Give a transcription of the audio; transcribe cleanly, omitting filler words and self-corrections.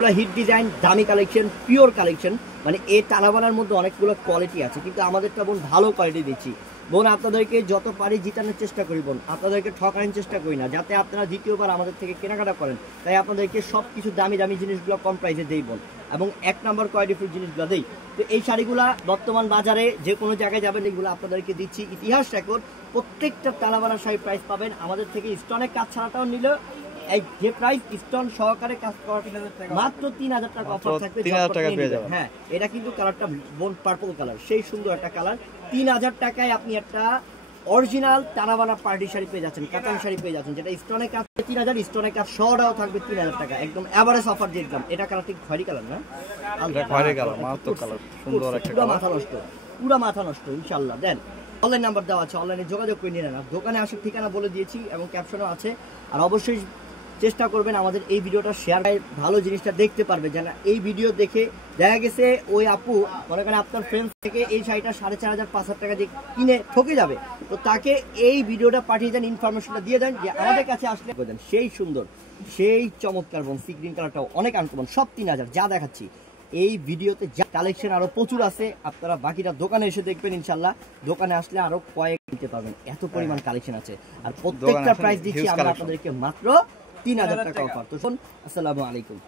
Hit design, দামি collection, pure collection. মানে এই টানাবানার মধ্যে অনেকগুলো কোয়ালিটি আছে, কিন্তু আমাদেরটা বোন ভালো কোয়ালিটি দিচ্ছি বোন। আপনাদেরকে যত পারি জিতানোর চেষ্টা করি বোন, আপনাদেরকে ঠকানোর চেষ্টা করি না, যাতে আপনারা দ্বিতীয়বার আমাদের থেকে কেনাকাটা করেন। তাই আপনাদেরকে সব কিছু দামি দামি জিনিসগুলো কম প্রাইসে দেই বোন, এবং 1 নম্বর কোয়ালিটিফুল জিনিসগুলো দেই। তো এই শাড়িগুলো বর্তমান বাজারে যে কোনো জায়গায় যাবেন, এগুলো আপনাদেরকে দিচ্ছি ইতিহাস রেকর্ড। প্রত্যেকটা টানাবানা শাড়ি প্রাইস পাবেন আমাদের থেকে। স্টোনের কাজ ছাড়াটাও নিলে এই যে প্রাইস স্টোন সহকারে কাজ করা মাত্র 3000 টাকা অফার থাকবে। 3000 টাকা পেয়ে যাবেন। হ্যাঁ, এটা কিন্তু কালারটা বোন পার্পল কালার, সেই সুন্দর একটা কালার। 3000 টাকায় আপনি একটা অরিজিনাল টানাবানা পার্টি শাড়ি পেয়ে যাচ্ছেন, কাতান শাড়ি পেয়ে যাচ্ছেন, যেটা স্টোনের কাজ 3000, স্টোনের কাজ সহটাও থাকবে 3000 টাকা। একদম এভারেজ অফার দিয়ে দিলাম। এটা কালার ঠিক খয়েরি কালার না, খয়েরি কালার, মারাত্মক কালার, সুন্দর একটা কালার, মাথা নষ্ট, পুরো মাথা নষ্ট। ইনশাআল্লাহ দেন। অনলাইন নাম্বার দেওয়া আছে, অনলাইনে যোগাযোগ করে নিয়ে নেন। দোকানে আসার ঠিকানা বলে দিয়েছি এবং ক্যাপশনও আছে। আর অবশ্যই চেষ্টা করবেন আমাদের এই ভিডিওটা শেয়ার, ভালো জিনিসটা দেখতে পারবে। যেন এই ভিডিও দেখে দেখা গেছে ওই আপু মনে করেন আপনার ফ্রেন্ডস থেকে এই শাড়িটা 4500 5000 টাকা দিয়ে কিনে ঠকে যাবে, তো তাকে এই ভিডিওটা পাঠিয়ে দেন, ইনফরমেশনটা দিয়ে দেন যে আমাদের কাছে আসলে দেন। সেই সুন্দর, সেই চমৎকার বোন, সি গ্রিন কালারটাও অনেক আনকমন। সব 3000 যা দেখাচ্ছি এই ভিডিওতে, যা কালেকশন আরো প্রচুর আছে। আপনারা বাকিটা দোকানে এসে দেখবেন ইনশাল্লাহ। দোকানে আসলে আরো কয়েক নিতে পারবেন, এত পরিমাণ কালেকশন আছে। আর প্রত্যেকটা প্রাইস দিচ্ছি আমরা আপনাদেরকে মাত্র 3000 টাকা অফার। তো আসসালামু আলাইকুম।